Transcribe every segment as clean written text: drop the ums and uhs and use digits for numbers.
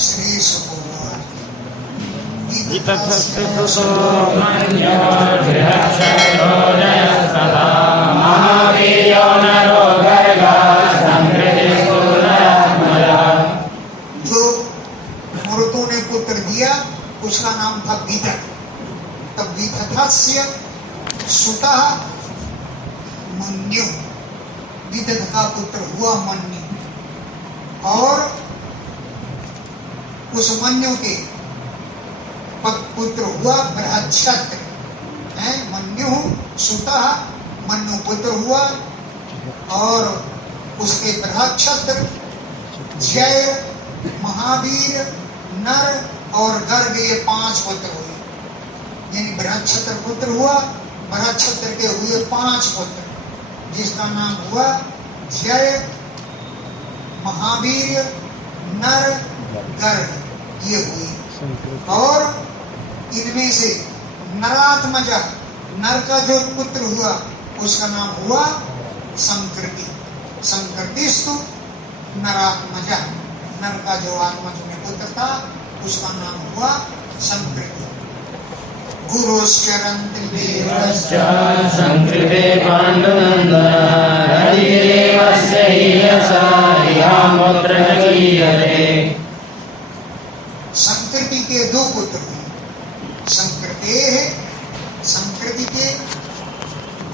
श्री सुकुमार जो मरुतों ने पुत्र दिया उसका नाम था विदथ। तब विदथस्य सुतः मन्यु, विदथ का पुत्र हुआ मन्यु, और उस मन्यु के पुत्र हुआ बृहच्छत्र। मन्यु सुतः मन्यु पुत्र हुआ, और उसके बृहच्छत्र जय, महावीर, नर और गर्ग, ये 5 पुत्र हुए। यानी बृहच्छत्र पुत्र हुआ, बृहच्छत्र के हुए 5 पुत्र, जिसका नाम हुआ जय, महावीर, नर, गर्ग, ये हुई। और इनमें से नरात्मजा, नर का जो पुत्र हुआ उसका नाम हुआ संकृति। संकृतिस्तु नरात्मजा, नर का जो आत्मज में पुत्र था उसका नाम हुआ संकृति। गुरुश्चरन्ति देवश्च संकृते पाण्डुनन्दन हरिदेवस्य हीयसा यामुत्र गीयते। संकृति के 2 पुत्र हैं। संकृति के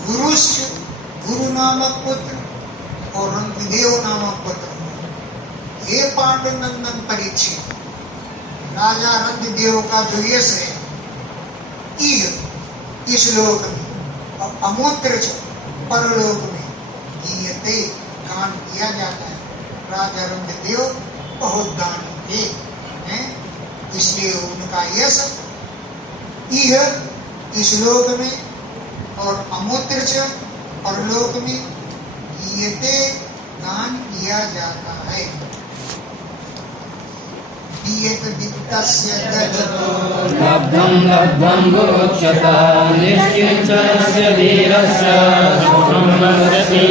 गुरुश्च, गुरु नामक पुत्र, और रंतिदेव नामक पुत्र। हे पांडुनंदन परीक्षित, राजा रंतिदेव का जो यश है इस लोक में और अमूत्र परलोक में गीयते, दान किया जाता है। राजा रंतिदेव बहुत दानी थे, इसलिए उनका यश इस लोक में और अमूत्र परलोक में गीयते, दान किया जाता है। लब्धं लब्धं गुरुक्षता निश्किंचनस्य धीरस्य सुखं लभते।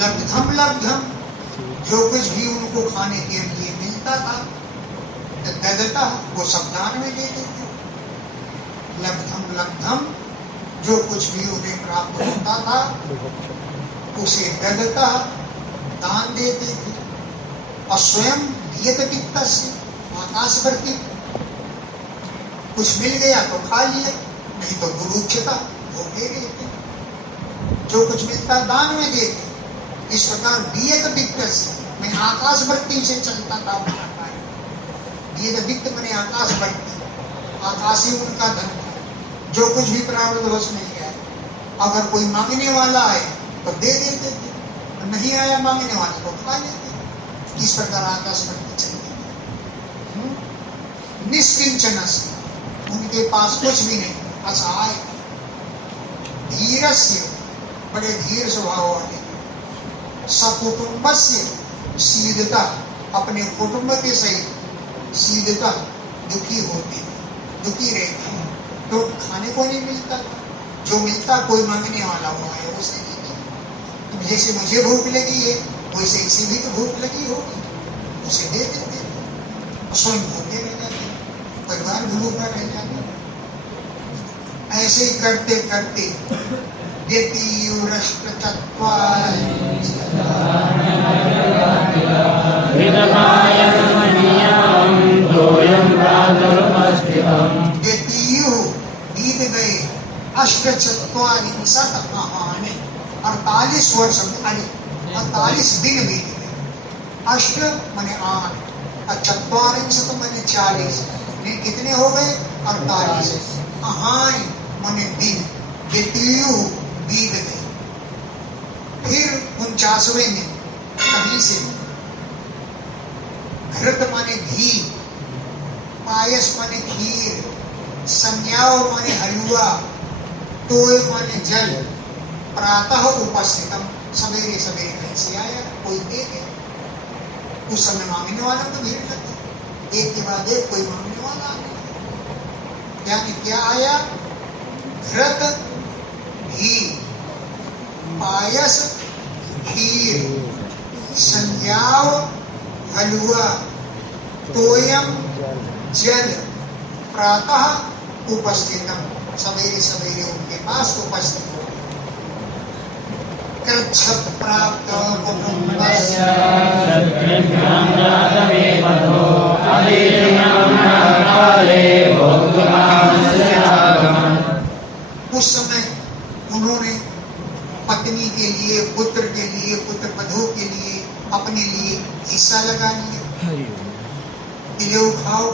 लब्धम लब्धम, जो कुछ भी उनको खाने के लिए मिलता था ददता, वो सब दान में दे देते। लब्धम लब्धम, जो कुछ भी उन्हें प्राप्त होता था उसे ददता, दान देते थे। और स्वयं आकाशवर्ती, कुछ मिल गया तो खा लिया, नहीं तो गुरुक्षता, वो दे देते। जो कुछ मिलता दान में देते। इस प्रकार वियत वित्त से, मैं आकाशवर्ती से चलता था। वियत वित्त मैंने आकाशवर्ती, आकाशी उनका धन था। जो कुछ भी प्रारब्ध वश मिल गया, अगर कोई मांगने वाला आए तो दे देते थे, नहीं आया मांगने वाला तो खा लेते। इस प्रकार आकाशवर्ती चलती है। निष्किंचनस, उनके पास कुछ भी नहीं, असहाय। धीरस्य, बड़े धीर स्वभाव वाले। सकुटुंबस्य शीलता, अपने कुटुंब के सहित शीलता, दुखी होते, दुखी रहते हैं। तो खाने को नहीं मिलता, जो मिलता कोई मांगने वाला हुआ है उसे देते। तो जैसे मुझे भूख लगी है वैसे इसे भी तो भूख लगी होगी, उसे दे देते, स्वयं भूखे रह जाते, परिवार भी भूखा रह जाता। ऐसे ही करते करते बीत गए 48 महाने, 48 वर्ष, 48 दिन बीत गए। अष्ट माने 8, चत्वारिंशत माने 40, कितने हो गए? 48। अहाय माने दिन, द्वितीयु बीत गए। फिर 49वें दिन कहीं से घृत माने घी, पायस माने खीर, संज्ञाओ माने हलवा, तोय माने जल, प्रातः उपस्थितम, सवेरे सवेरे कहीं से आया, कोई दे गया। उस समय मांगने वाला तो भीड़ लगी, एक के बाद एक कोई मांगने वाला आ गया। यानी क्या आया? घृत, घी, पायस, खीर, संज्ञाव, हलवा, तोयम जल प्रातः उपस्थितम, सवेरे सवेरे उनके पास उपस्थित हो। कृच्छ्र प्राप्त कुटुंबस्य उस समय उन्होंने पत्नी के लिए, पुत्र के लिए, पुत्र वधू के लिए, अपने लिए हिस्सा लगा लिया। लो खाओ,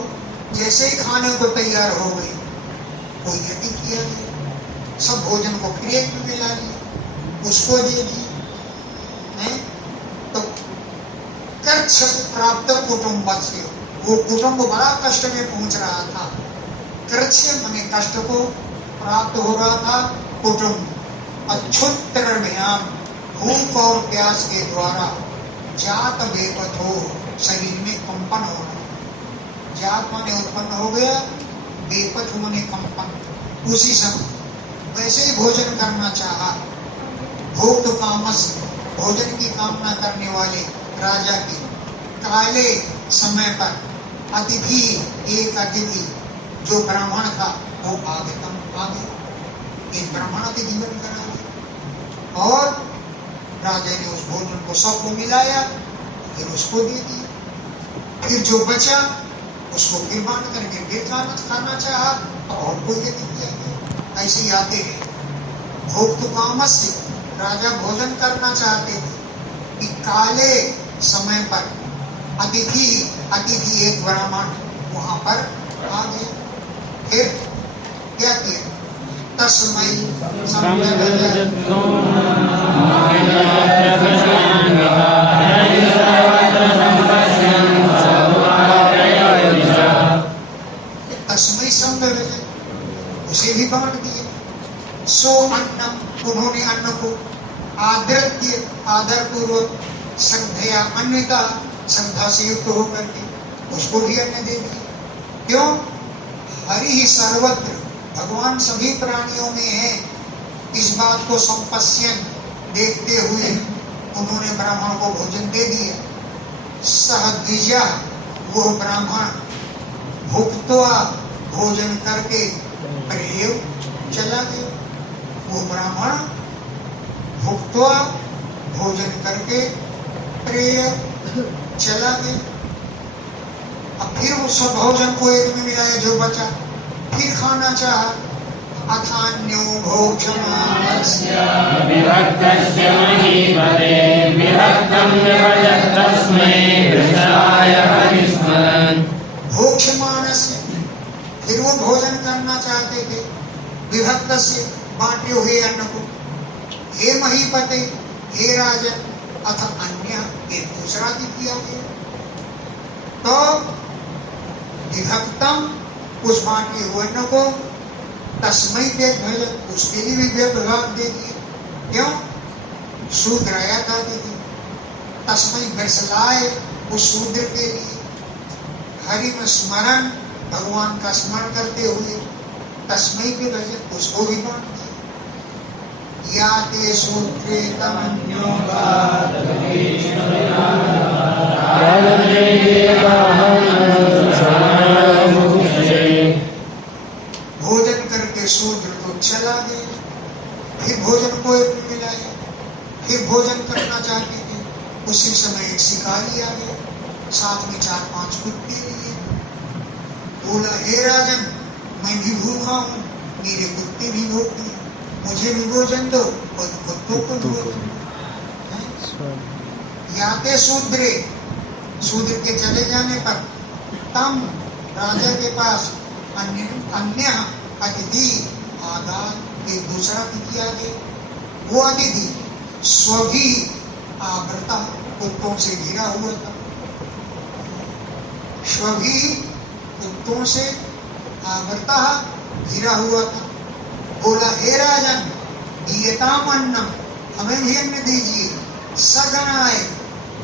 जैसे ही खाने को तैयार हो गई, कोई यज्ञ किया गया, सब भोजन को फिर एक में मिला लिया, उसको दे दिया। तो कृच्छ प्राप्त कुटुंब से, वो कुटुंब बड़ा कष्ट में पहुंच रहा था। कृच्छ माने कष्ट को, प्राप्त हो रहा था कुटुंब। अक्षुत्रभ्याम, भूख और प्यास के द्वारा जात बेपथो, शरीर में कंपन होना। जात माने उत्पन्न हो गया, बेपथ माने कंपन। उसी समय वैसे ही भोजन करना चाहा। भोक्त कामस, भोजन की कामना करने वाले राजा की काले समय पर अतिथि, एक अतिथि जो ब्राह्मण था वो आगतम आ गया, एक ब्राह्मण अतिथि बनकर आ गया। और राजा ने उस भोजन को सबको मिलाया, फिर उसको दे दिया। फिर जो बचा उसको फिर बांट करके फिर खाना चाहा, तो और कोई यदि किया गया। ऐसे ही आते हैं। भोक्त कामस्य, राजा भोजन करना चाहते थे कि काले समय पर अतिथि एक ब्राह्मण वहां पर आ गए। फिर क्या किया? तस्मै संव्यजत, उसे भी बांट दिए। सो अन्नम, उन्होंने अन्न को आदृत्य, आदर पूर्वक, श्रद्धया, अन्यथा श्रद्धा से युक्त होकर के उसको भी अन्न दे दिए। क्यों? हरि ही सर्वत्र, भगवान सभी प्राणियों में है। इस बात को संपश्यन, देखते हुए उन्होंने ब्राह्मण को भोजन दे दिया। सह द्विजा, वो ब्राह्मण भुक्त्वा, भोजन करके प्रेय चला गया। वो ब्राह्मण भुक्त्वा, भोजन करके प्रेय चला गया। अब फिर उस भोजन को एक में मिलाया जो बचा, फिर खाना चाहा। अथान्यो भोक्षमाणस्य विभक्तस्य महीपते विभक्तं विभजत तस्मै वृषाय हरिस्मरन्। भोक्षमाणस्य, फिर वो भोजन करना चाहते थे। विभक्त से, बांटे हुए अन्न को। हे महीपते, हे राजन, अथ अन्य, एक दूसरा भी किया गया। तो विभक्तम, उस बांटे हुए अन्न को, तस्मै व्यभजत, उसके लिए भी व्यभाग दे दिए। क्यों? शूद्र आया था दीदी, तस्मै वृषलाय, उस शूद्र के लिए। हरि में स्मरण, भगवान का स्मरण करते हुए तस्मै व्यभजत, उसको भी बांट दिया। या ते सूत्रे भोजन करके शूद्र तो चला गया। फिर भोजन को एक मिलाया, फिर भोजन करना चाहते थे। उसी समय एक शिकारी आ गया, साथ में 4-5 कुत्ते लिए। बोला, हे राजन, मैं भी भूखा हूँ, मेरे कुत्ते भी भूखे हैं, मुझे भी भोजन दो और कुत्तों को भोजन। याते शूद्रे, शूद्र के चले जाने पर तम, राजा के पास अन्य अतिथि आगार, एक दूसरा अतिथि आ गए। वो अतिथि स्वभी आवृता, कुत्तों से घिरा हुआ था। स्वभी, कुत्तों से, आवृता, घिरा हुआ था। बोला, हे राजन, दीयताम अन्नम, हमें भी अन्न दीजिए। सगणाय,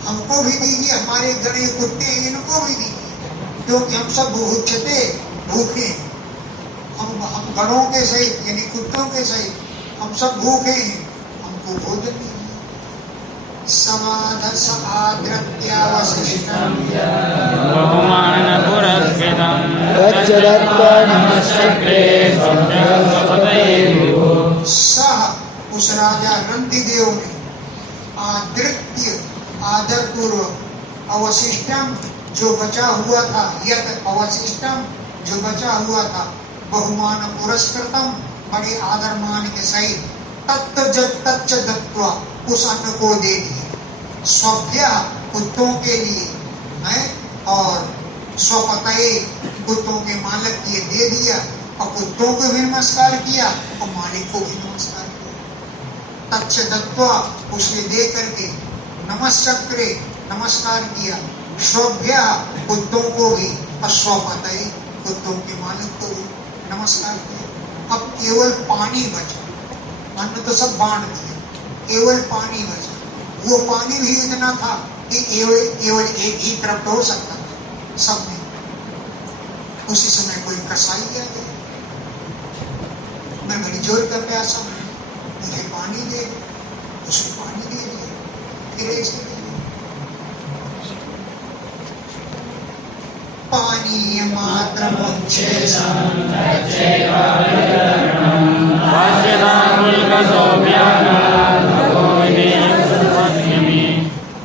हमको भी दीजिए, हमारे गणे कुत्ते इनको भी दीजिए, क्योंकि हम सब भूखे, भूखे हम गणों के सहित, यानी कुत्तों के सहित हम सब भूखे हैं, हमको भोजन दीजिए। समाधस आद्रत्यावशिष्टम दत्त्वा नमश्चक्रे स्वपतये विभो। सह उस राजा रंतिदेव ने आदृत्य आदर पूर्वक अवशिष्टम जो बचा हुआ था, यत अवशिष्टम जो बचा हुआ था, बहुमान पुरस्कृतम बड़े आदर मान के सहित तच्च दत्त्वा उस अन्न को दे दिए। स्वभ्य कुत्तों के लिए है और स्वपतये कुत्तों के मालिक के दे दिया और कुत्तों को भी नमस्कार किया और मालिक को भी नमस्कार किया। तच्च दत्त्वा उसे दे करके नमश्चक्रे नमस्कार किया, स्वभ्य कुत्तों को भी और स्वपतये कुत्तों के मालिक को भी नमस्कार किया। अब केवल पानी बचा, अन्न तो सब बांट दिए, केवल पानी बचा। वो पानी भी इतना था कि केवल एक ही तरफ हो सकता था सब में। उसी समय कोई कसाई आ गया, मैं बड़ी जोर का प्यासा हूं, मुझे पानी दे। उसे पानी दे दिया, फिर ऐसे पानी मात्र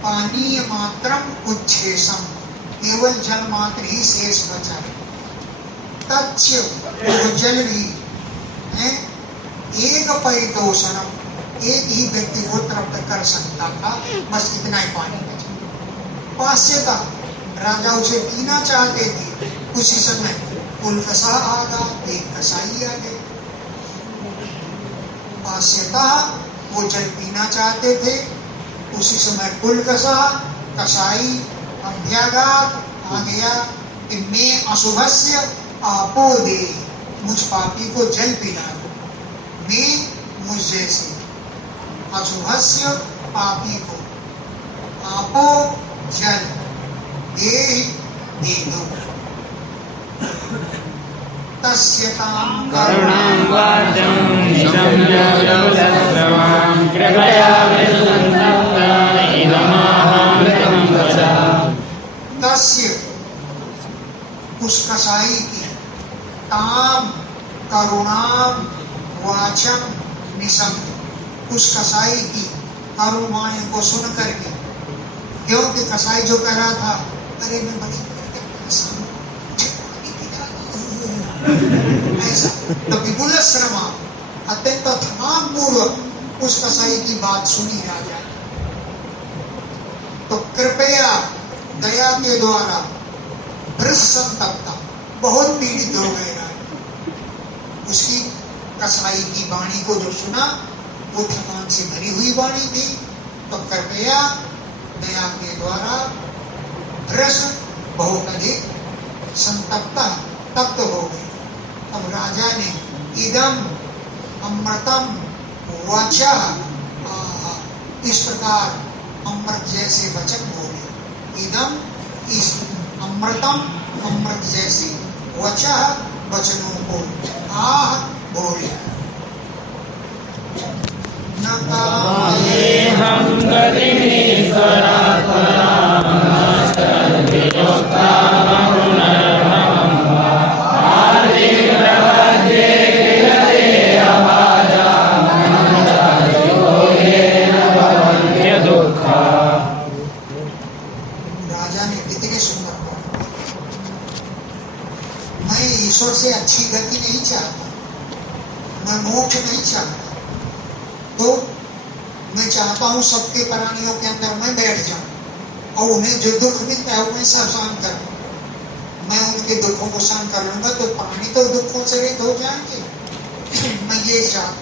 पानी मात्रम उच्छेषम, केवल जल मात्र ही शेष बचा। तच्च वो जल भी है एक परितोषणम, एक ही व्यक्ति को तृप्त कर सकता था, बस इतना ही पानी बचा। पास्यता राजा उसे पीना चाहते थे, उसी समय कुलकसा आ गया, एक कसाई आ गए। पास्यता वो जल पीना चाहते थे, उसी समय कुलकसा कसाई अभ्यागात आ गया कि मैं अशुभस्य आपो दे, मुझ पापी को जल पिला दो। मैं मुझ जैसे अशुभस्य पापी को आपो जल दे दो। तस्यतां करुणां वाचं निशम्य जलस्रवां कृपया विसन्तप्ता इदमहं वचा। तस्य उस कसाई की ताम करुणाम वाचम निशम्य, उस कसाई की करुणाएं को सुन करके, क्योंकि कसाई जो कह रहा था, अरे मैं बड़ी ऐसा, तो विपुल श्रमा अत्यंत तमाम पूर्वक उस कसाई की बात सुनी राजा। तो कृपया दया के द्वारा संतप्ता बहुत पीड़ित हो गए राजा। उसकी कसाई की वाणी को जो सुना वो थकान से भरी हुई वाणी थी, तो कृपया दया के द्वारा रस बहुत अधिक संतप्ता तप्त हो गई। अब राजा ने इदम अमृतम वाचा, इस प्रकार अमृत जैसे वचन बोले। इदम इस अमृतम अमृत जैसे वचा वचनों को बोले। न हम राजा ने कितने सुंदर बोला, मैं ईश्वर से अच्छी गति नहीं चाहता, मैं मोक्ष नहीं चाहता, तो मैं चाहता हूं सबके प्राणियों के अंदर मैं बैठ जाऊं और उन्हें जो दुख मिलता है मैं सब सहन करूं। मैं उनके दुखों को सहन कर लूंगा तो प्राणी तो दुखों से रहित हो जाएंगे। मैं ये चाहता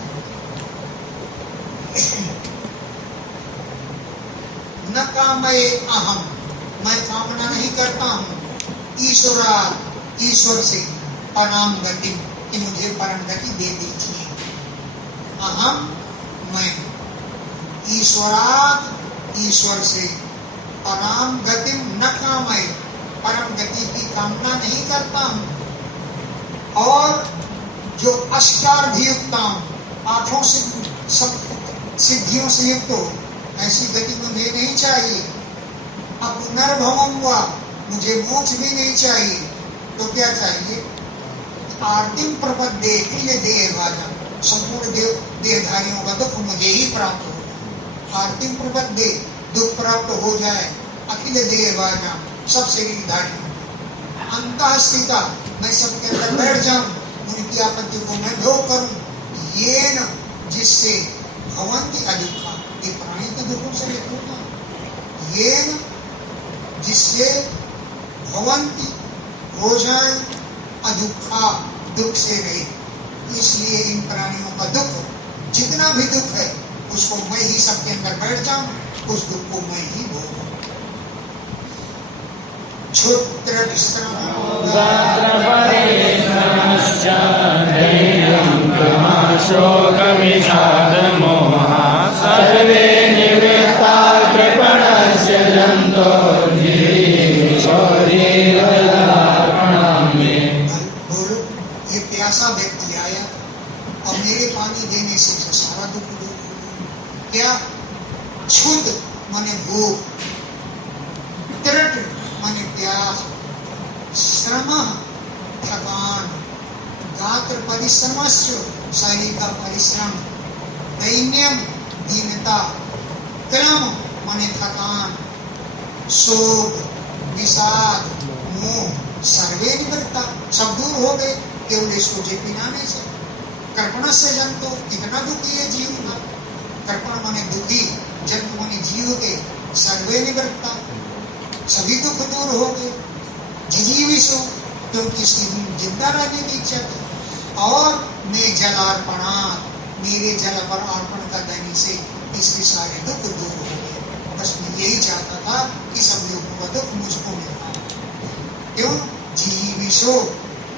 न कामये अहम, मैं कामना नहीं करता हूं ईश्वर से परम गति, कि मुझे परम गति दे दीजिए। अहम मैं ईश्वर से परम गति न कामये, परम गति की कामना नहीं करता हूं। और जो अष्टार्धियुक्ता, आठों सिद्धियों से युक्त हो, ऐसी गति मुझे नहीं चाहिए। अब पुनर्भवम हुआ, मुझे मोक्ष भी नहीं चाहिए। तो क्या चाहिए? आरतीम प्रपद्ये अखिल देहभाजम, संपूर्ण देहधारियों का दुख मुझे ही प्राप्त हो। आरतीम प्रपद्ये, दुख प्राप्त हो जाए अखिल देहभाजम, सब शरीरधारियों। अंतः स्थिता, मैं सबके अंदर बैठ जाऊं, उनकी आपत्ति को मैं भोग करूं। ये न, जिससे भवंती अदुखा, ये प्राणी के दुखों से रहित होगा। ये न, जिससे भवंती हो जाए अदुखा, दुख से रहित। इसलिए इन प्राणियों का दुख, जितना भी दुख है, उसको मैं ही सबके अंदर बैठ जाऊं, उस दुख को मैं ही भोगूं। क्षुद्र शोकविषादमोहा सर्वे निवृत्ता कृपणस्य जन्तो बोलो, ये प्यासा व्यक्ति आया और मेरे पानी देने से जो सारा दुख दूर हो गया। क्या? क्षुद्र माने भूख, तृट माने प्यास, श्रम थकान, गात्र परिश्रमस्य शरीर का परिश्रम, दैन्यम दीनता, क्रम माने थकान, शोक विषाद मोह, सर्वे निवृत्ता, सब दूर हो गए केवल इसको जे पिलाने से। कर्पण से जंतु, इतना दुखी है जीव का। कर्पण माने दुखी, जंतु माने जीव के। सर्वे निवृत्ता, सभी दुख दूर हो गए। जिजीविषु, क्योंकि इसकी जिंदा रहने की इच्छा थी। और मैं जलार्पणा, मेरे जल पर अर्पण का देने से इसके सारे दुख दूर हो गए। बस मैं यही चाहता था कि सब लोगों का दुख मुझको मिलता। क्यों? जीविषो,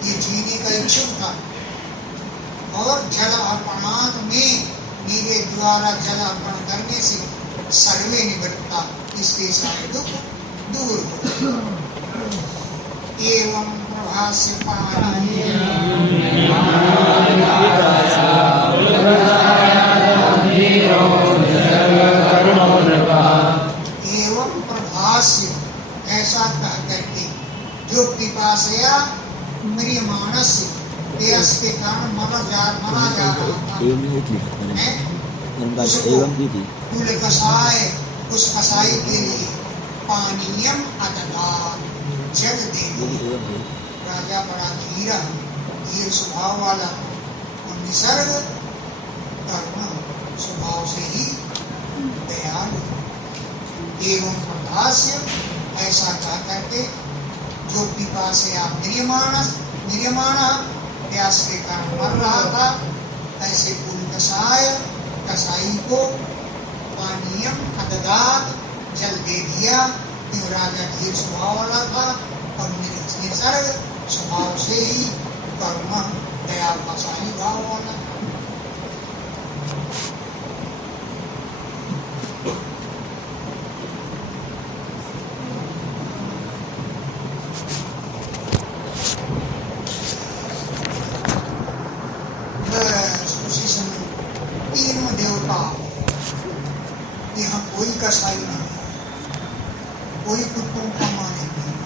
ये जीने का इच्छुक था। और जल अर्पणात् में, मेरे द्वारा जल अर्पण करने से सर्वे निवृत्ता, इसके सारे दुख दूर हो। एवं प्रभास्य पानी एवं प्रभास्य, ऐसा कह करके जो पिपासया म्रियमाणस, प्यास के कारण मरा जा रहा था, कुल कसाय, उस कसाई के लिए पानीयम अददात, जल दे दिया। राजा बड़ा धीरा, धीर स्वभाव वाला और निसर्ग कर्म स्वभाव से ही दयालु। एवं प्रभास्य, ऐसा कह करके जो पिपासया म्रियमाण, प्यास के कारण मर रहा था, ऐसे कुल कसाय, कसाई को पानीयम अददात, जल दे दिया। क्यों? राजा धीर स्वभाव वाला था और निसर्ग स्वभाव से ही कर्म दयालुशाली भाव वाला। उसी समय तीनों देवता, यहाँ कोई कसाई नहीं, कोई कुत्तों का मालिक नहीं,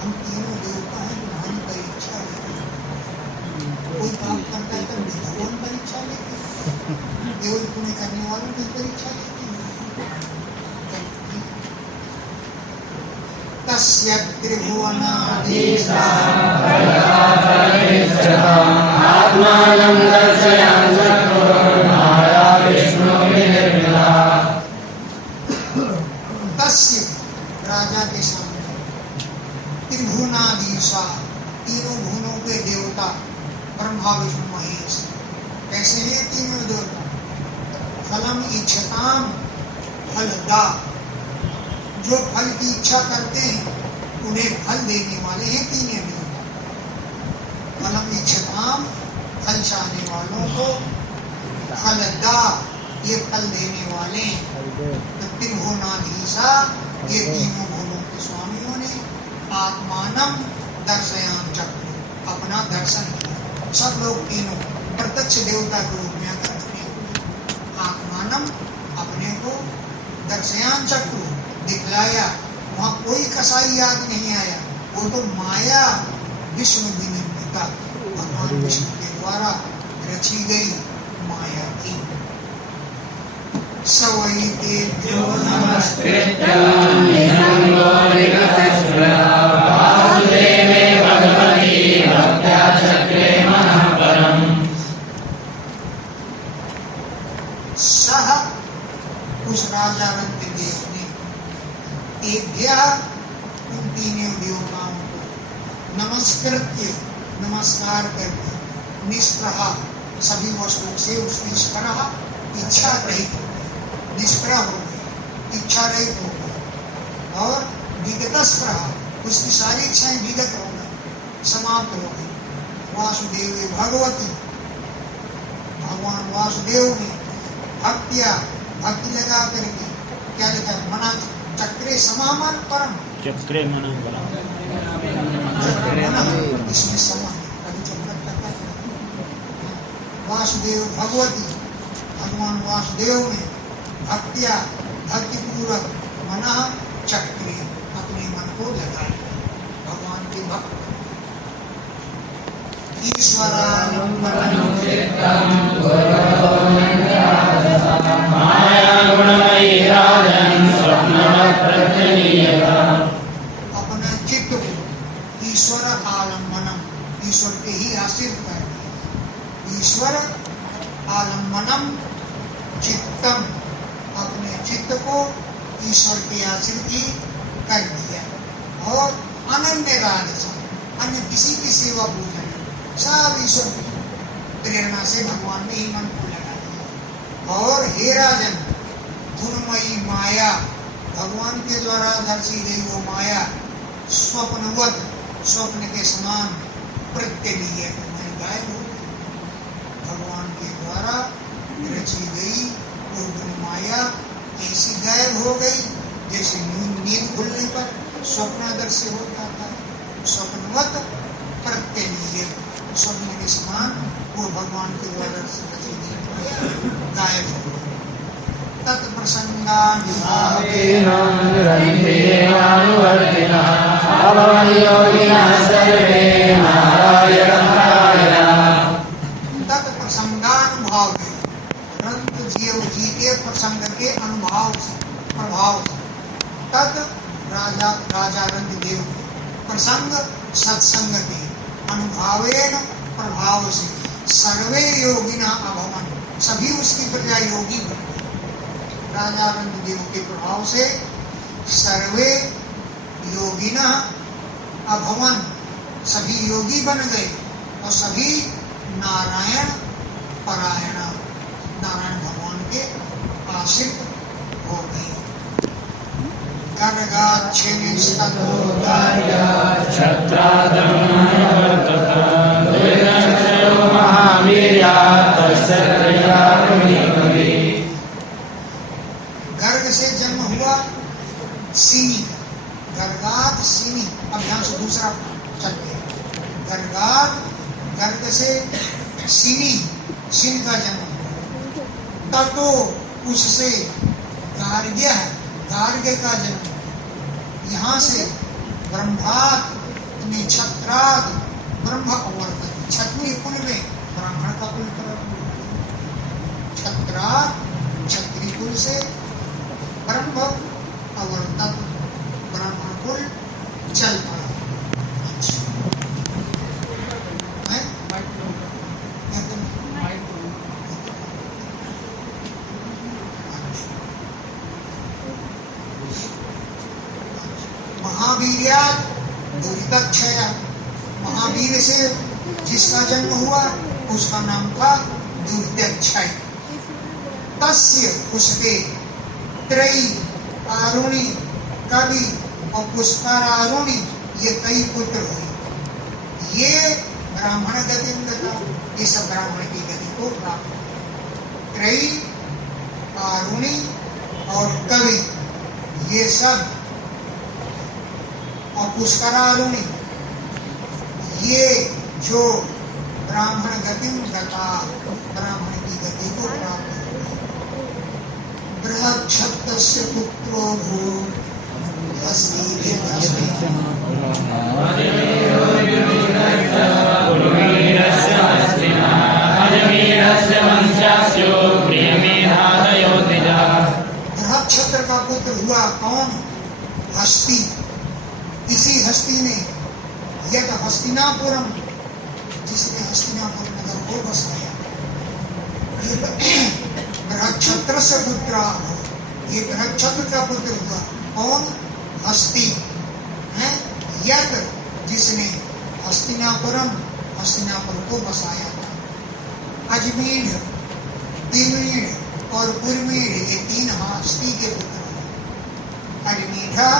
हम तीनों देवता हैं, तुम्हारी परीक्षा लेते। कोई काम करता है तो भगवान परीक्षा लेते, केवल पुण्य करने वालों की परीक्षा लेते। तस्य त्रिभुवनाधीशा आत्मानं दर्शयामि माया विष्णु विनिर्मिता। तस्य, राजा के सामने त्रिभुवनाधीशा, तीनों भुवनों के देवता ब्रह्मा विष्णु महेश। कैसे हैं तीनों देवता? फलम इच्छताम फलदा, जो फल की इच्छा करते हैं उन्हें फल देने वाले हैं तीनों देवता। फलम इच्छताम, फल चाहने वालों को, फलदा, ये फल देने वाले। तो त्रिभुवनाधीशा, ये तीनों भुवनों के स्वामियों ने आत्मानम दर्शयाम चक्र, अपना दर्शन किया। सब लोग तीनों प्रत्यक्ष देवता के रूप में आकर आत्मानम, अपने को, दर्शयाम चक्र, दिखलाया। वहाँ कोई कसाई याद नहीं आया, वो तो माया विष्णु विनिर्मिता, भगवान विष्णु के द्वारा रची गई माया थी। सवैतेभ्यो वासुदेवे भगवती भक्त्या चक्रे मनः परम्। सह उस राजा रंतिदेव ने एभ्यः उन तीनों देवताओं को नमस्कृत्य नमस्कार करके निष्प्रह सभी वस्तुओं से उस निष्प्रह इच्छा रहित हो गए, निष्प्रह हो गए, इच्छा रहित हो गए और विगतस्प्रह उसकी सारी इच्छाएं विगत हो गई, समाप्त हो गई। वासुदेव भगवती भगवान वासुदेव ने भक्तिया भक्ति लगा करके क्या लिखा है मना चक्रे समामन परम चक्रे मना बला इसमें समान वासुदेव भगवती भगवान वासुदेव ने भक्तिया भक्ति पूर्वक मना चक्रे अपने मन को लगाया भगवान के भक्त अपने चित्त को ईश्वर आलम्बनम ईश्वर के ही आश्रित कर ईश्वर आलम्बनम चित्तम अपने चित्त को ईश्वर के आश्रित ही कर दिया और अनन्य राजसा अन्य किसी की सेवा पूजा सब ईश्वर की प्रेरणा से भगवान ने ही मन को लगा दिया। और हे राजन गुणमयी माया भगवान के द्वारा दर्शी गई वो माया स्वप्नवत स्वप्न के समान प्रत्यलीय गायब हो गई। भगवान के द्वारा रची गई वो गुण माया ऐसी गायब हो गई जैसे नींद खुलने पर स्वप्नादर्शी हो जाता है। स्वप्नवत प्रत्यलीय स्वप्न के समान वो भगवान के द्वारा रची गई माया गायब हो गई। तत्प्रसंगानुभाव रंत जीव जी के प्रसंग के अनुभाव से प्रभाव से तद राजा रंत देव प्रसंग सत्संग के अनुभावेन प्रभाव से सर्वे योगिना अभवन सभी उसकी प्रजा योगी बन गए। राजा रंगदेव के प्रभाव से सर्वे योगिना अभवन सभी योगी बन गए और सभी नारायण परायण नारायण भगवान के आश्रित हो गए। गर्ग से जन्म हुआ सिनी गर्गाद सिनी। अब यहाँ से दूसरा चल गया गर्ग से सिनी सिन का जन्म हुआ। ततो उससे गार्ग्य का जन्म। यहाँ से ब्रह्मात छत्राद ब्रह्म अवर्तन क्षत्रिय कुल में ब्राह्मण का कुल प्रारंभ हुआ। छत्राद क्षत्रिय कुल से ब्रह्म अवर्तन ब्राह्मण कुल चल पड़ा। महावीर्यात् दुरितक्षय महावीर से जिसका जन्म हुआ उसका नाम था दुर्दक्षय। तस्य उसके त्रयी आरुणी कवि और पुष्करारुणी ये कई पुत्र हुए। ये ब्राह्मण गति ये सब ब्राह्मण की गति को प्राप्त। त्रयी आरुणी और कवि ये सब और पुष्करारुणी ये जो ब्राह्मण गति गता ब्राह्मण की गति को प्राप्त। बृहक्षत्रस्य पुत्रो भूत् हस्तिभिर्दशमे हस्ती ने यद हस्तिनापुरम, जिसने हस्तिनापुर नगर को बसाया, ये बृहक्षत्र से पुत्र, ये बृहक्षत्र का पुत्र हुआ। कौन? हस्ती है। यद, जिसने हस्तिनापुरम, हस्तिनापुर को बसाया था। अजमेर, तिमीर और पुरमेर, ये तीन हस्ती के पुत्र हैं। अजमेढ़ा,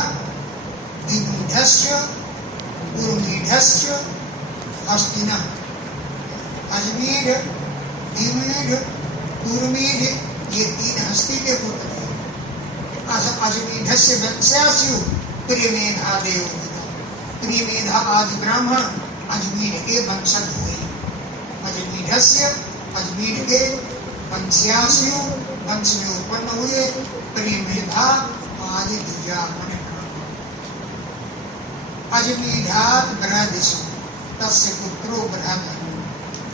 तिमीढ़स्य, पुरमेढ़स्य, हस्तिना। अजमेर, तिमीर, पुरमेढ़, ये तीन हस्ती के पुत्र हैं। अजमेढ़स्य वंश्यास्यु प्रियमेधा देवोदिता, प्रियमेधा आदि ब्राह्मण अजमेर के वंशज हुए। अजमेढ़स्य, अजमेर के, वंश्यास्यु, वंश में उत्पन्न हुए, प्रियमेधा आदि द्विजा माने ब्राह्मण। अजमेढ़ात् बृहदिषु तस्य पुत्रो बृहद्,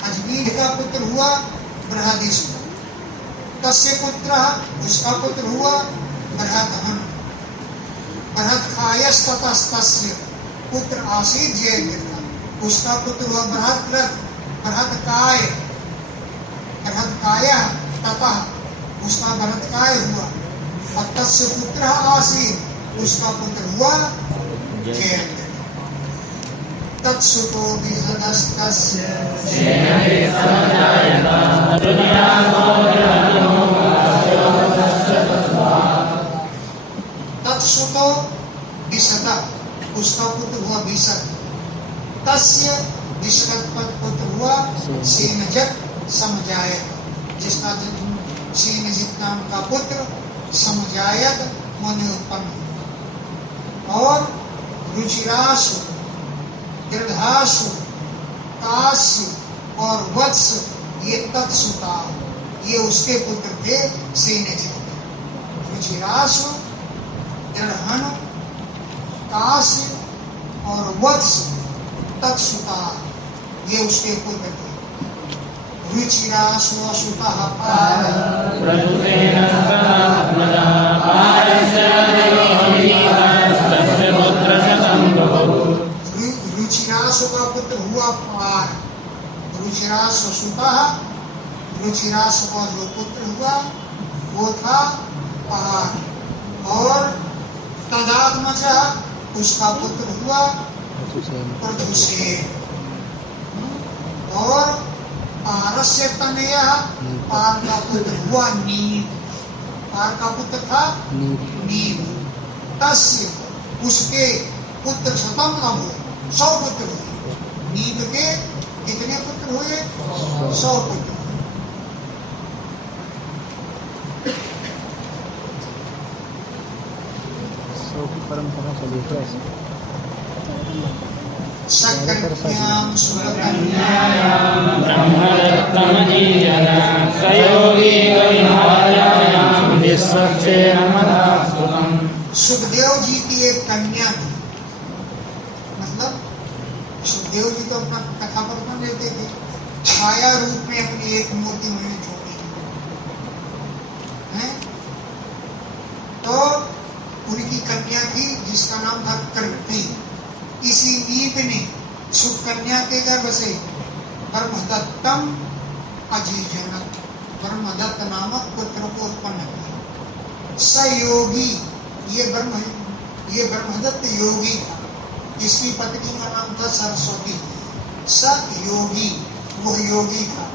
अजमेर का पुत्र हुआ बृहदिषु, तस्य पुत्र, उसका पुत्र हुआ बृहद्। बृहत्कायस्ततस्तस्य पुत्र आसीत् जयद्रथ, उसका पुत्र हुआ बृहद्रथ, बृहत्काय, बृहत्कायः ततः, उसका बृहत्काय हुआ। और तस्य पुत्र आसीत्, उसका पुत्र हुआ जयद्रथ। तत्सुतो विहदस्तस्य तत्सुतो विशद, उसका पुत्र हुआ विशद। तस्य, विशद पुत्र हुआ सेनजत समजायत, जिसका सेनजित नाम का पुत्र समजायत माने उत्पन्न। और रुचिरासु, दृढ़ासु, कास्य और वत्स, ये तत्सुता, ये उसके पुत्र थे सेनजित। रुचिरासु, दृढ़हन, कास्य और वत्स, तत्सुता, ये उसके पुत्र थे। रुचिरासु असुतः पार, रुचिरासु का पुत्र हुआ पार। रुचिरासु सुतः, रुचिरासु का जो पुत्र हुआ वो था पार। और तदात्मजः, उसका पुत्र हुआ प्रथुसेन। और पारस्य तनयः, पार का पुत्र हुआ नील, पार का पुत्र था नील। तस्य, उसके पुत्र शतम न हुए, 100 पुत्र हुए। नील के कितने पुत्र हुए? 100 पुत्र। परंपरा चली कैसे? सकर्ण्यां सुकन्यायां ब्रह्मरत्नमजीयनां सयोगी कविहारायां विश्वक्षेण मदास्तुतम्। सुखदेव जी की एक कन्या थी, मतलब सुखदेव जी तो अपना कथा प्रवचन देते थे, छाया रूप में अपनी एक मूर्ति उन्होंने छोड़ी है। तो उनकी कन्या थी जिसका नाम था कर्मी। इसी नीत ने सुख कन्या के गर्भ से ब्रह्मदत्तम अजीजनक, ब्रह्मदत्त नामक पुत्र को उत्पन्न किया। सयोगी, ये ब्रह्मदत्त योगी था। इसकी पत्नी का नाम था सरस्वती। स योगी, वह योगी था।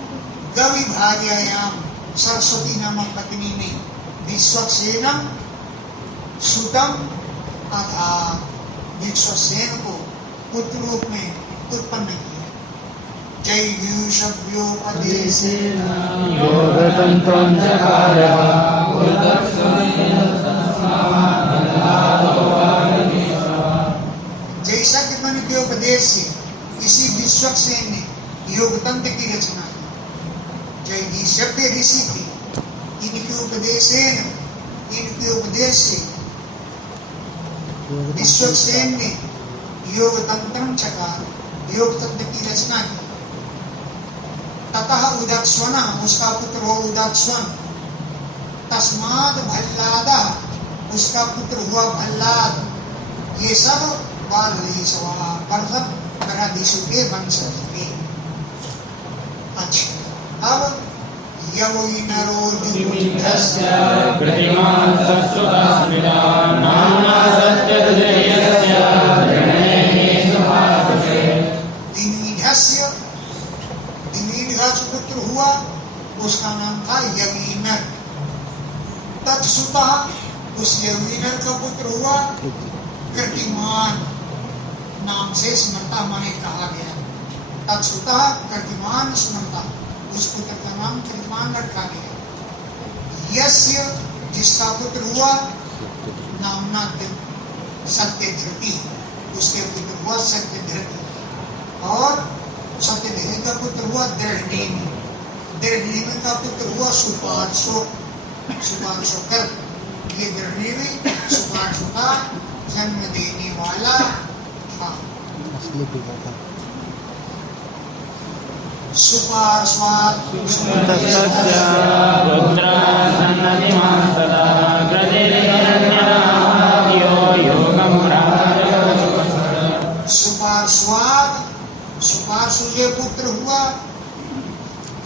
गवि भार्यायाम, सरस्वती नामक पत्नी ने विश्वक्सेनम सुतम अथा, विश्वसेन को पुत्र रूप में उत्पन्न किया। जैव्यूषव्योपदेशेन योगतन्त्रं चकारः जैसा कि मन के उपदेश से इसी विश्वक्सेन ने योग तंत्र की रचना की। जैवीषव्य ऋषि थे, इनके उपदेश से विश्वक्सेन ने योग तंत्रम चकार, योग तंत्र की रचना की। ततः उदक्ष्वन, उसका पुत्र हो उदक्ष्वन। तस्माद भल्लाद, उसका पुत्र हुआ भल्लाद। ये सब बारहदीसवा बरहद बरहदीसु के वंशज थे। अच्छा, अब यवोई नरो निमित्तस्य प्रतिमान सत्सुतास्मिता नाम्ना सत्यधृतयस्य गणेन सुभाषते। दिनीढस्य, दिनीढ पुत्र हुआ, उसका नाम था यवीनर। तत्सुता, उस यवीनर का पुत्र हुआ कृतिमान, नाम से स्मृता माने कहा गया। तत्सुता कृतिमान स्मृता, उस पुत्र का नाम कृतिमान रखा गया। यस्य, जिसका पुत्र हुआ नामना सत्यधृति, उसके पुत्र हुआ सत्यधृति। और सत्यधृति का पुत्र हुआ दृढ़नेमि, दृढ़नेमि का पुत्र हुआ सुपार्श्व, सुपार्श्वकर। ये दृढ़नेमि सुपार्श्व का जन्म देने वाला था। सुपार्श्वात् तस्य पुत्रः सन्नतिमान् सदा प्रतिनिधिर्ज्ञायो योगं प्राप्त। सुपार्श्वात्, सुपार्श्व जो पुत्र हुआ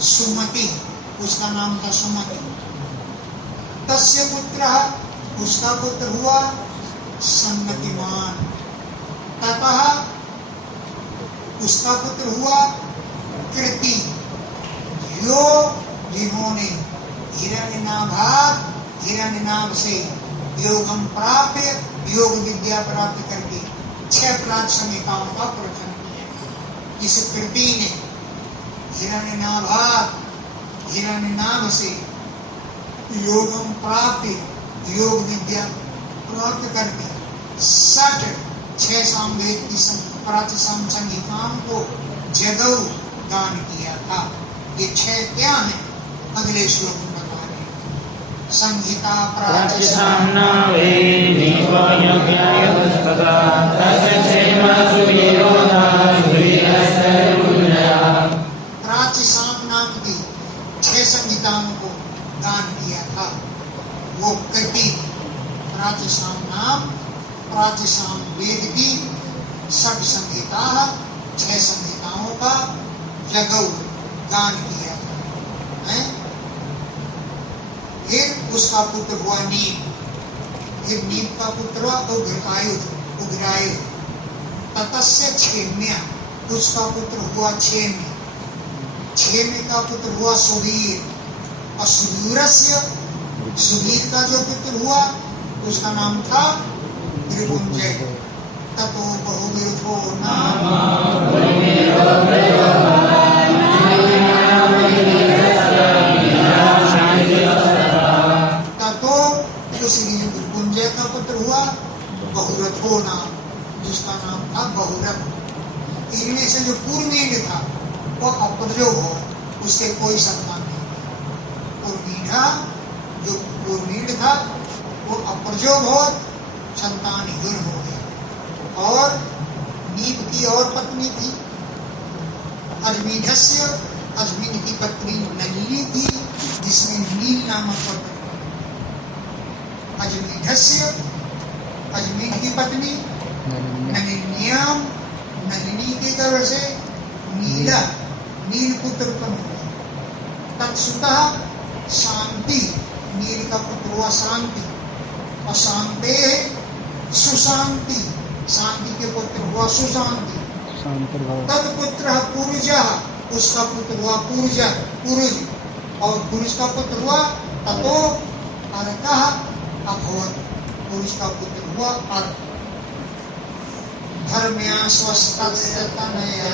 सुमति, उसका नाम था सुमति। तस्य पुत्रः, उसका पुत्र हुआ सन्नतिमान। ततः उसका पुत्र हुआ कृति, यो जिन्होंने हिरण्यनाभात, हिरण्यनाभ से योगम प्राप्त, योग विद्या प्राप्त करके 6 प्राच संहिताओं का प्रवचन किया। इस कृति ने हिरण्यनाभात, हिरण्यनाभ से योगम प्राप्त, योग विद्या प्राप्त करके 6 सामवेद की प्राच संहिताओं को जगौ दान किया था। ये 6 क्या है? अगले श्लोक में बता रहे। संहिता प्राच प्राचीसाम नाम की 6 संहिताओं को दान किया था। वो कृति प्राचीसाम नाम, प्राचीसाम वेद की सब संहिता, 6 संहिताओं का जगौ दान किया है। फिर उसका पुत्र हुआ नीम, फिर नीम का पुत्र हुआ उग्रायुध, उग्रायुध। ततस्य क्षेम्य, उसका पुत्र हुआ क्षेम्य, क्षेम्य का पुत्र हुआ सुवीर। और सुवीरस्य, सुवीर का जो पुत्र हुआ उसका नाम था त्रिपुंजय। ततो बहुविरुद्धो नाम ततो, उस त्रिपुंजय का पुत्र हुआ बहुरथो नाम, जिसका नाम था बहुरथ। इनमें से जो पूर्वीण था वो अप्रजो हो, उसके कोई संतान नहीं। पूर्वीणा जो पूर्वीण था वो अप्रजो हो, संतानहीन हो गया। और नीप की और पत्नी थी अजमीढ़स्य, अजमीन की पत्नी नलिनी थी, जिसमें नील नामक पुत्र। अजमीढ़स्य, अजमीन की पत्नी नलिन्याम, नलिनी के गर्भ से नीला, नील पुत्र उत्पन्न हुआ। तत्सुतः शांति, नील का पुत्र हुआ शांति। और शांते सुशांति, शांति के पुत्र हुआ सुशांति। तत्पुत्र पुरुषः, उसका पुत्र हुआ पुरुष, पुरुष। और पुरुष का पुत्र हुआ ततो अर्कः अभवत्, पुरुष का पुत्र हुआ अर्क। धर्म्या स्वस्तस्य तनया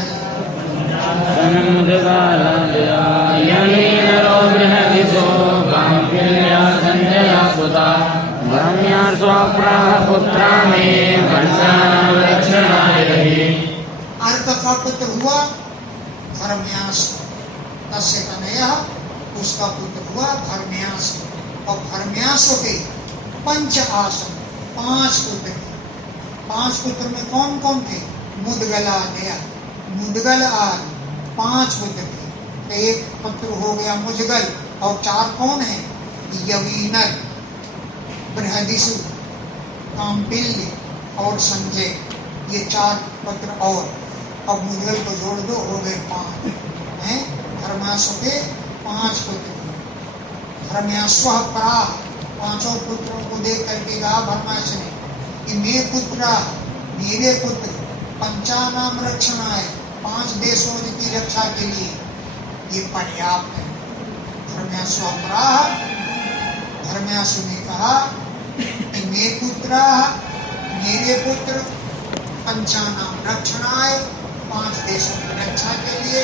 अर्क का पुत्र हुआ धर्म्यास, तस्य तनया, उसका पुत्र हुआ धर्म्यास। और धर्म्यासों के 5 आसन, 5 पुत्र। 5 पुत्र में कौन कौन थे? मुदगला गया, मुदगल आदि 5 पुत्र थे। तो एक पुत्र हो गया मुदगल, और 4 कौन है? यवीनर, बृहदिसु, काम्पिल्य और संजय। ये 4 पुत्र और अब मुद्गल को जोड़ दो, हो गए 5 हैं। धर्माश्व के 5 पुत्र, धर्म्याश्व परा, 5 पुत्रों को देख करके कहा धर्माश्व ने कि मे पुत्र, मेरे पुत्र, पंचानाम रक्षणाय, 5 देशों की रक्षा के लिए ये पर्याप्त है। धर्म्याश्व परा, धर्म्याश्व ने कहा कि मे पुत्र, मेरे पुत्र, पंचानाम रक्षणाय, 5 देशों की रक्षा के लिए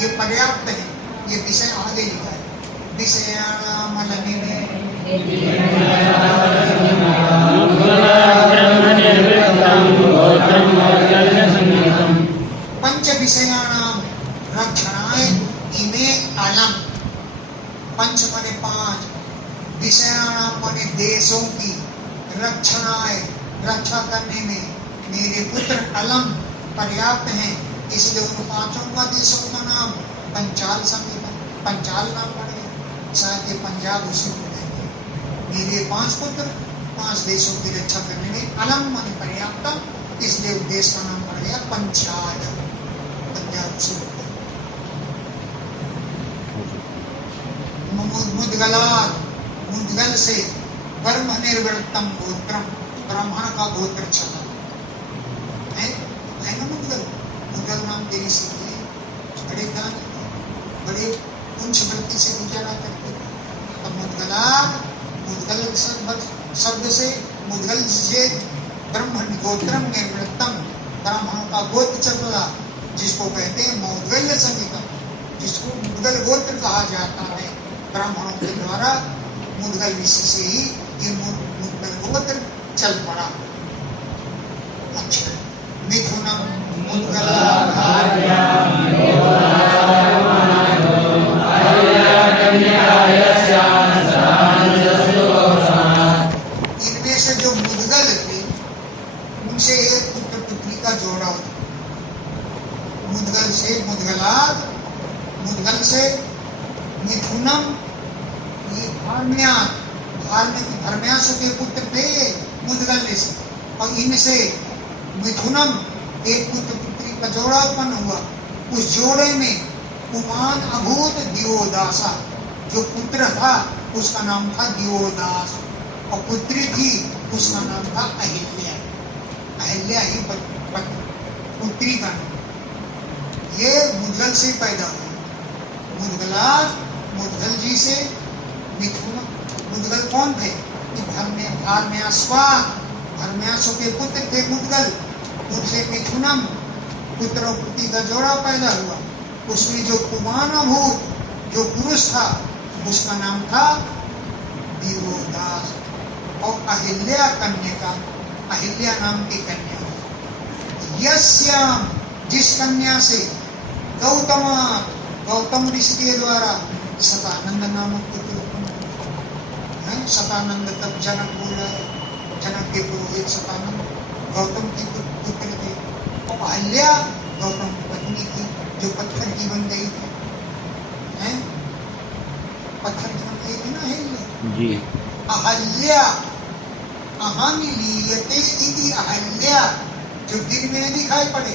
ये पर्याप्त है। ये विषय आगे लिखा है, विषयाणाम अलनिने पंच विषयाणाम रक्षणाय इमे अलम, पंच माने 5, विषयाणाम माने देशों की, रक्षणाय रक्षा करने में मेरे पुत्र अलम पर्याप्त हैं। इसलिए उन 5 का देशों का नाम पंचाल संहिता, पंचाल नाम पड़ेगा, शायद ये पंजाब उसी को देंगे। मेरे 5 पुत्र 5 देशों की रक्षा करने में अलम माने पर्याप्तम, इसलिए देश का नाम पड़ गया पंचाल, पंजाब उसी को। मुद्गलाद, मुद्गल से ब्रह्म निर्वृत्तम गोत्रम, ब्राह्मण का गोत्र चला है ना। मुद्गल नाम देवी से बड़े दान, बड़े उच्च वृत्ति से गुजारा करते। तो मुद्गलाद, मुद्गल शब्द से, मुद्गल से ब्रह्म गोत्रम निर्वृत्तम, ब्राह्मणों का गोत्र चला, जिसको कहते हैं मौद्गल्य संहिता, जिसको मुद्गल गोत्र कहा जाता है। ब्राह्मणों के द्वारा मुद्गल विषय से ही ये मुद्गल गोत्र चल पड़ा। अच्छा, मिथुनम मुद्गला इनमें से जो मुद्गल थे उनसे एक पुत्र पुत्री का जोड़ा होता। मुद्गल से मुद्गलाद, मुद्गल से मिथुनम, ये धर्म्याश्व के पुत्र थे मुद्गल से, और इनसे मिथुनम एक पुत्र पुत्री का जोड़ा उत्पन्न हुआ। उस जोड़े में पुमान अभूत दिवोदासा, जो पुत्र था उसका नाम था दिवोदास, और पुत्री थी उसका नाम था अहिल्या। अहिल्या ही पुत्री का नाम। ये मुद्गल से पैदा हुआ। मुद्गलाद, मुद्गल जी से मिथुन। मुद्गल कौन थे? धर्म्याश्व के पुत्र थे मुद्गल, उनसे मिथुनम पुत्र और पुत्री का जोड़ा पैदा हुआ। उसमें जो पुमानभूत जो पुरुष था उसका नाम था दिवोदास, और अहिल्या कन्या, अहिल्या नाम की कन्या। यस्याम, जिस कन्या से गौतमा, गौतम ऋषि के द्वारा सतानंद नामक पुत्र है। सतानंद तब जनक बोल रहे, जनक के पुरोहित सतानंद गौतम की पुत्र थे, और अहिल्या गौतम की पत्नी थी, जो पत्थर की बन गई थी। हैं? पत्थर की बन गई थी ना अहिल्या जी। अहिल्या अहनिलीयते इति अहिल्या, जो दिन में दिखाई पड़े,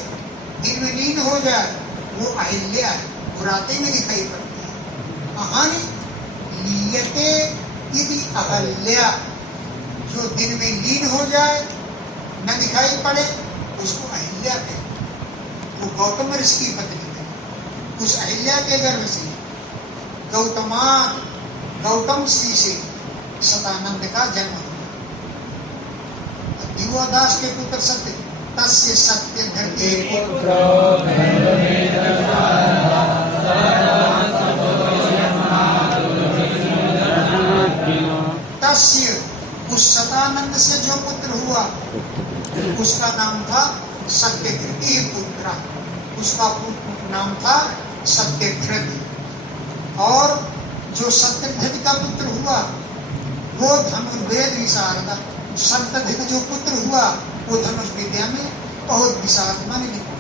दिन में लीन हो जाए, वो अहिल्या है, वो रातें में दिखाई पड़ती है। अहनिलीयते इति अहिल्या, जो दिन में लीन हो जाए, न दिखाई पड़े, उसको अहिल्या कहते। वो गौतम ऋषि की पत्नी है। उस अहिल्या के गर्भ से गौतम ऋषि से सतानंद का जन्म हुआ। दिवोदास के पुत्र सत्य, तस्य सत्य धरती तस्य, उस सतानंद से जो पुत्र हुआ उसका नाम था सत्यधृति पुत्र, उसका नाम था सत्यधृति। और जो सत्यधृति का पुत्र हुआ वो धनुर्वेद विशारद, सत्यधृति जो पुत्र हुआ वो धनुष विद्या में बहुत विशारद माने निपुण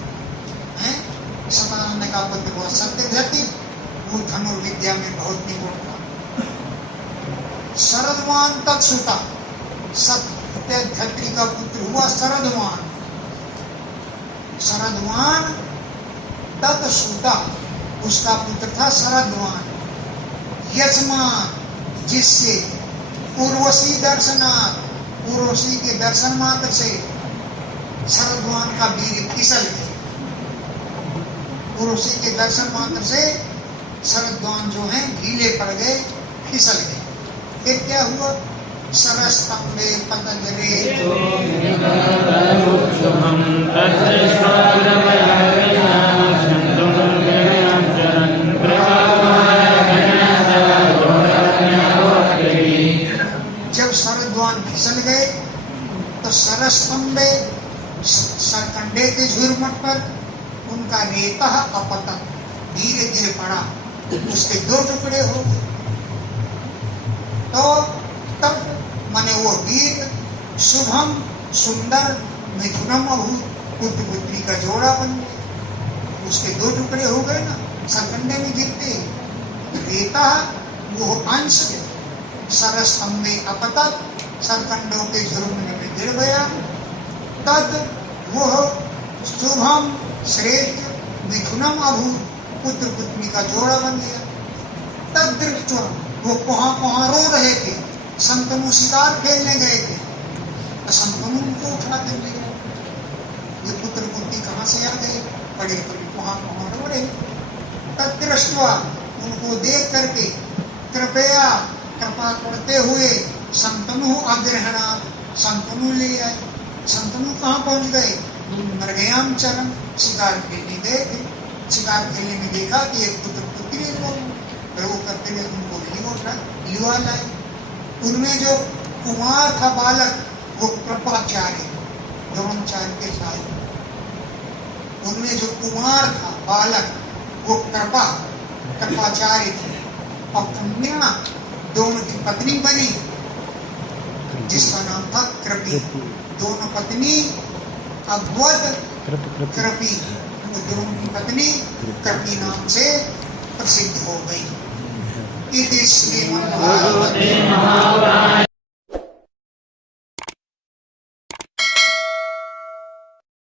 है। सतानंद का पुत्र हुआ सत्यधृति, वो धनुर्विद्या में बहुत निपुण था। शरदवान तत्सुता, सत्यधृति का पुत्र हुआ शरदवान। शरद्वान तत् सूता, उसका पुत्र था शरद्वान। यजमान, जिससे उर्वशी दर्शनाथ, उर्वशी के दर्शन मात्र से शरद्वान का वीर फिसल गया। उर्वशी के दर्शन मात्र से शरद्वान जो हैं ढीले पड़ गए, फिसल गए। फिर क्या हुआ? सरस्तंभे पतंजले जब शरद्वान फिसल गए तो सरस्तंभे, सरकंडे के झुरमुट पर उनका रेता अपतन धीरे धीरे पड़ा, उसके दो टुकड़े हो गए। तो तब माने वो वीर शुभम सुंदर मिथुनम अभूत, पुत्र पुत्री का जोड़ा बन गया। उसके दो टुकड़े हो गए ना, सरकंडे में गिरते रेता वो अंश सरस्तंभे अपतत, सरकंडों के झुरमुट में गिर गया। तद वह शुभम श्रेष्ठ मिथुनम अभूत, पुत्र पुत्री का जोड़ा बन गया। तद दृष्टि वो कोहा रो रहे थे, संतनु शिकार खेलने गए थे, तो संतनु उनको उठा कर ले गए। ये पुत्र पुत्री कहाँ से आ गए? पड़े पड़े कोहा रो रहे। तद दृष्टवा, उनको देख करके कृपया, कृपा करते हुए संतनु अग्रहणा, संतनु ले आए। संतनु कहाँ पहुंच गए? मृगयाम चरण, शिकार खेलने गए थे। शिकार खेलने में देखा कि एक पुत्र पुत्री वो करते हुए उनको लिवा लाए। उनमें जो कुमार था बालक, वो कृपाचार्य, द्रोणाचार्य के साथ। उनमें जो कुमार था बालक, वो कृपाचार्य थे। और कन्या दोनों की पत्नी बनी, जिसका नाम था कृपी। दोनों पत्नी अद्वत कृपी, दोनों की पत्नी कृपी नाम से प्रसिद्ध हो गई। इति श्रीमद्भागवते महापुराणे